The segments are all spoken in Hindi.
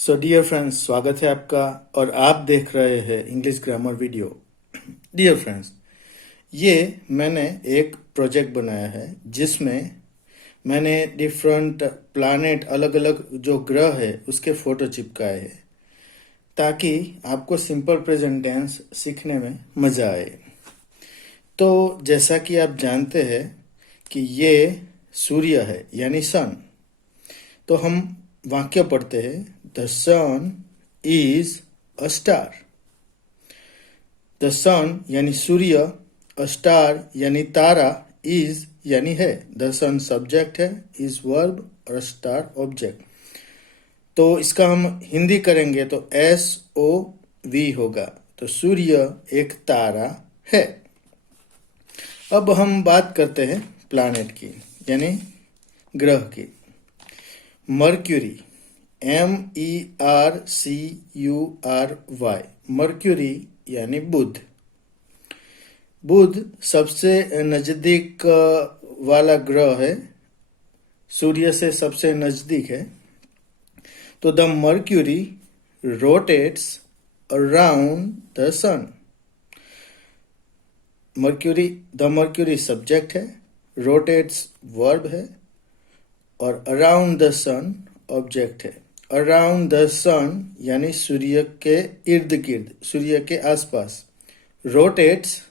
सो डियर फ्रेंड्स, स्वागत है आपका और आप देख रहे हैं English grammar video. Dear friends, ये मैंने एक प्रोजेक्ट बनाया है जिसमें मैंने डिफरेंट प्लैनेट, अलग अलग जो ग्रह है उसके फोटो चिपकाए हैं ताकि आपको सिंपल प्रेजेंट टेंस सीखने में मज़ा आए। तो जैसा कि आप जानते हैं कि ये सूर्य है यानी सन, तो हम वाक्य पढ़ते हैं, the sun is a star. The sun यानी सूर्य, अ स्टार यानी तारा, इज यानी है। द सन सब्जेक्ट है, इज वर्ब और स्टार ऑब्जेक्ट। तो इसका हम हिंदी करेंगे तो SOV होगा। तो सूर्य एक तारा है। अब हम बात करते हैं प्लैनेट की यानी ग्रह की। मर्क्यूरी, MERCURY, मर्क्यूरी यानी बुध। बुध सबसे नजदीक वाला ग्रह है, सूर्य से सबसे नजदीक है। तो the Mercury rotates around the sun. The Mercury subject है, रोटेट्स वर्ब है और अराउंड द सन ऑब्जेक्ट है। अराउंड द सन यानी सूर्य के इर्द गिर्द, सूर्य के आसपास। रोटेट्स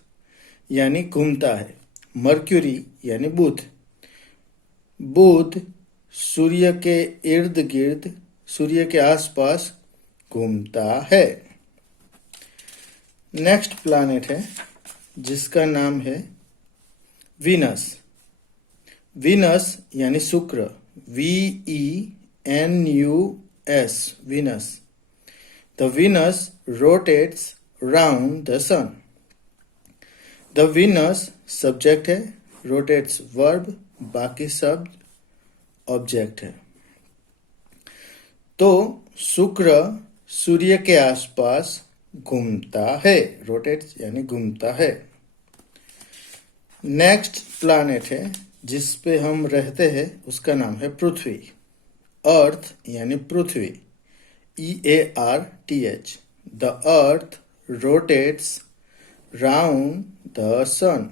यानी घूमता है। मर्क्यूरी यानी बुध। बुध सूर्य के इर्द गिर्द, सूर्य के आसपास घूमता है। नेक्स्ट प्लैनेट है जिसका नाम है वीनस। वीनस यानी शुक्र, VENUS, Venus. The Venus rotates round the sun. The Venus subject है, रोटेट्स वर्ब, बाकी सब ऑब्जेक्ट है। तो शुक्र सूर्य के आसपास घूमता है, रोटेट्स यानी घूमता है। नेक्स्ट प्लैनेट है जिस पे हम रहते हैं उसका नाम है पृथ्वी। अर्थ यानी पृथ्वी, EARTH। The earth rotates round the sun.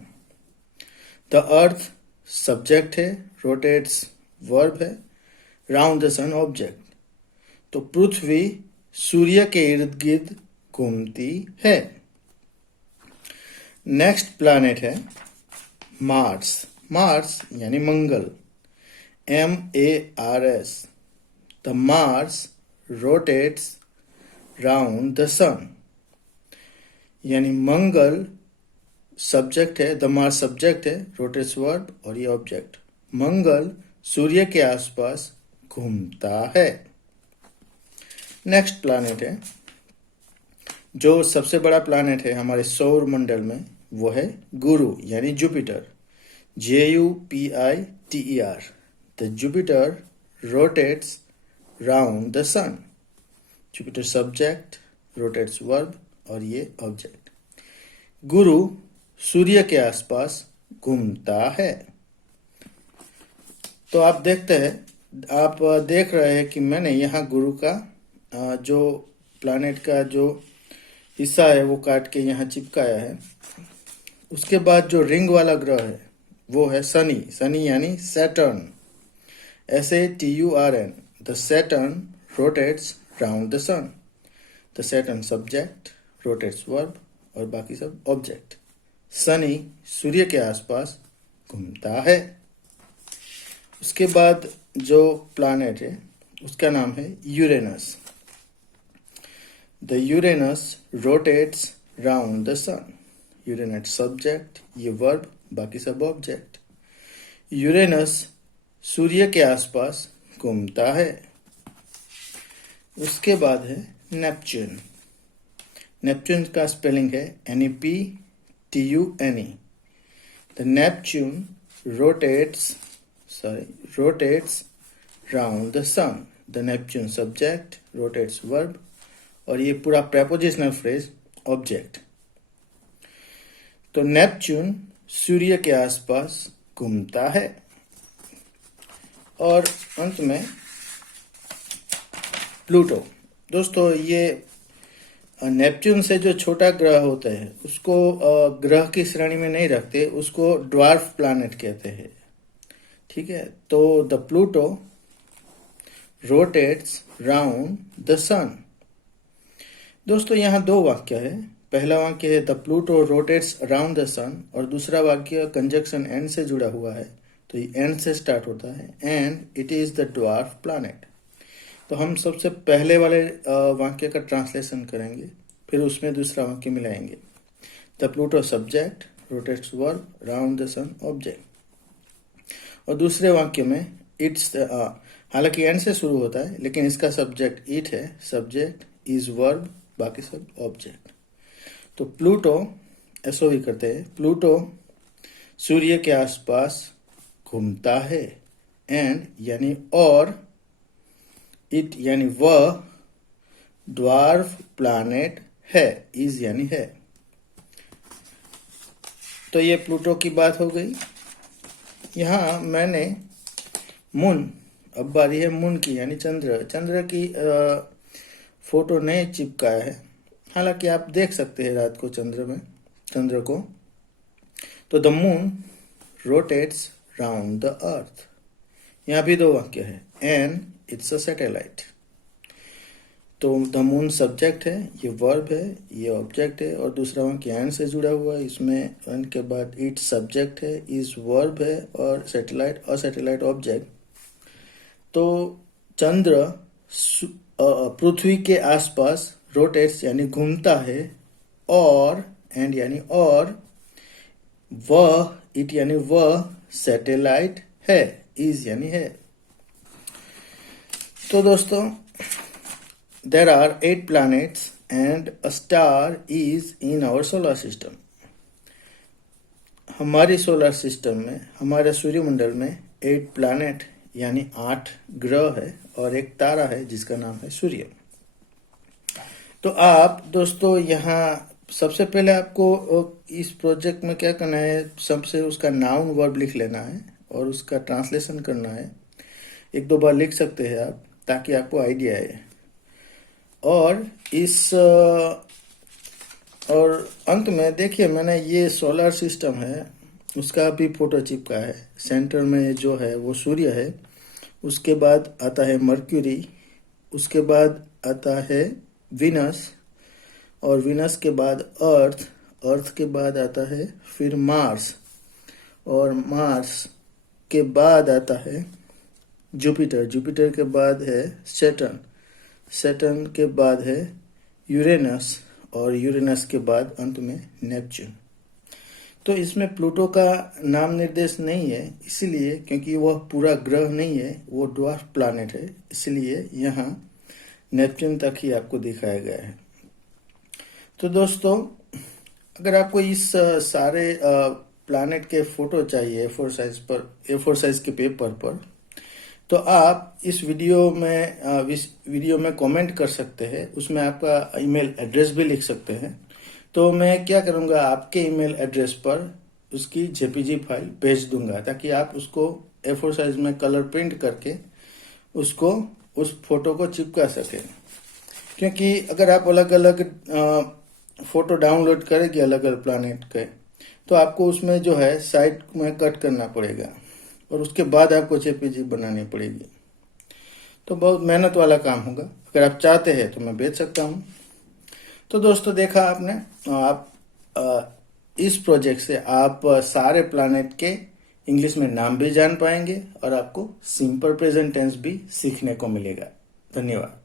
The earth subject है, रोटेट्स वर्ब है, राउंड द सन ऑब्जेक्ट। तो पृथ्वी सूर्य के इर्द गिर्द घूमती है। नेक्स्ट प्लैनेट है मार्स। मार्स यानी मंगल, MARS। The Mars rotates round the sun. यानी मंगल सब्जेक्ट है, द मार्स सब्जेक्ट है, रोटेट्स वर्ब और ये ऑब्जेक्ट। मंगल सूर्य के आसपास घूमता है। नेक्स्ट प्लैनेट है जो सबसे बड़ा प्लैनेट है हमारे सौर मंडल में, वो है गुरु यानी Jupiter, JUPITER। The Jupiter rotates round the sun. Jupiter subject, rotates verb और ये ऑब्जेक्ट। गुरु सूर्य के आसपास घूमता है। तो आप देख रहे हैं कि मैंने यहाँ गुरु का जो प्लैनेट का जो हिस्सा है वो काट के यहाँ चिपकाया है। उसके बाद जो रिंग वाला ग्रह है वो है शनि। शनि यानी Saturn, SATURN। The Saturn rotates round the sun. The Saturn subject, rotates verb और बाकी सब ऑब्जेक्ट। शनि सूर्य के आसपास घूमता है। उसके बाद जो प्लैनेट है उसका नाम है Uranus. The Uranus rotates round the sun. Uranus subject, ये वर्ब, बाकी सब ऑब्जेक्ट। यूरेनस सूर्य के आसपास घूमता है। उसके बाद है नेपच्यून। नेपच्यून का स्पेलिंग है NEPTUNE। The Neptune rotates round the sun. The Neptune subject, rotates verb और ये पूरा प्रेपोजिशनल फ्रेज ऑब्जेक्ट। तो नेपच्यून सूर्य के आसपास घूमता है। और अंत में प्लूटो। दोस्तों ये नेपच्यून से जो छोटा ग्रह होता है उसको ग्रह की श्रेणी में नहीं रखते, उसको ड्वार्फ प्लैनेट कहते हैं। ठीक है, तो the Pluto rotates round the sun. दोस्तों यहाँ दो वाक्य है। पहला वाक्य है the Pluto rotates around the sun, और दूसरा वाक्य कंजक्शन एंड से जुड़ा हुआ है, तो ये एंड से स्टार्ट होता है, and it is the dwarf planet. तो हम सबसे पहले वाले वाक्य का ट्रांसलेशन करेंगे, फिर उसमें दूसरा वाक्य मिलाएंगे। The Pluto subject rotates verb round the sun object. और दूसरे वाक्य में इट्स हालांकि एंड से शुरू होता है, लेकिन इसका सब्जेक्ट इट है, सब्जेक्ट इज वर्ब, बाकी सब ऑब्जेक्ट। तो प्लूटो एसओवी करते हैं। प्लूटो सूर्य के आसपास घूमता है, एंड यानी और, इट यानी वह ड्वार्फ प्लैनेट है, इज यानी है। तो ये प्लूटो की बात हो गई। यहाँ मैंने मून, अब बारी है मून की, यानी चंद्र। चंद्र की फोटो नहीं चिपकाया है, हालांकि आप देख सकते हैं रात को चंद्र को। तो the moon rotates round the earth. यहाँ भी दो वाक्य है, एंड इट्स अ सैटेलाइट। तो द मून सब्जेक्ट है, ये वर्ब है, ये ऑब्जेक्ट है, और दूसरा वाक्य एंड से जुड़ा हुआ है, इसमें एंड के बाद इट सब्जेक्ट है, इज वर्ब है, और सैटेलाइट ऑब्जेक्ट। तो चंद्र पृथ्वी के आसपास रोटेट्स यानी घूमता है, और एंड यानी और, वह इट यानी वह सैटेलाइट है, इज यानी है। तो दोस्तों there are 8 planets and a star is in our solar system. हमारी सोलर सिस्टम में, हमारे सूर्यमंडल में 8 प्लैनेट यानी 8 ग्रह है, और एक तारा है जिसका नाम है सूर्य। तो आप दोस्तों यहाँ सबसे पहले आपको इस प्रोजेक्ट में क्या करना है, सबसे उसका नाउन वर्ब लिख लेना है और उसका ट्रांसलेशन करना है। एक दो बार लिख सकते हैं आप, ताकि आपको आइडिया आए। और और अंत में देखिए, मैंने ये सोलर सिस्टम है उसका भी फोटो चिपका है। सेंटर में जो है वो सूर्य है, उसके बाद आता है मर्क्यूरी, उसके बाद आता है विनस, और विनस के बाद अर्थ के बाद आता है फिर मार्स, और मार्स के बाद आता है जुपिटर के बाद है सैटर्न के बाद है यूरेनस, और यूरेनस के बाद अंत में नेपच्यून। तो इसमें प्लूटो का नाम निर्देश नहीं है, इसीलिए क्योंकि वह पूरा ग्रह नहीं है, वो ड्वार्फ प्लैनेट है, इसलिए यहाँ नेपच्यून तक ही आपको दिखाया गया है। तो दोस्तों अगर आपको इस सारे प्लैनेट के फोटो चाहिए A4 साइज के पेपर पर, तो आप इस वीडियो में कमेंट कर सकते हैं, उसमें आपका ईमेल एड्रेस भी लिख सकते हैं। तो मैं क्या करूँगा, आपके ईमेल एड्रेस पर उसकी जेपीजी फाइल भेज दूंगा, ताकि आप उसको A4 साइज में कलर प्रिंट करके उसको उस फोटो को चिपका सकें। क्योंकि अगर आप अलग अलग फोटो डाउनलोड करेंगे अलग अलग प्लैनेट के, तो आपको उसमें जो है साइड में कट करना पड़ेगा, और उसके बाद आपको जेपीजी बनानी पड़ेगी। तो बहुत मेहनत वाला काम होगा। अगर आप चाहते हैं तो मैं बेच सकता हूँ। तो दोस्तों देखा आपने, आप इस प्रोजेक्ट से आप सारे प्लैनेट के इंग्लिश में नाम भी जान पाएंगे, और आपको सिंपल प्रेजेंट टेंस भी सीखने को मिलेगा। धन्यवाद।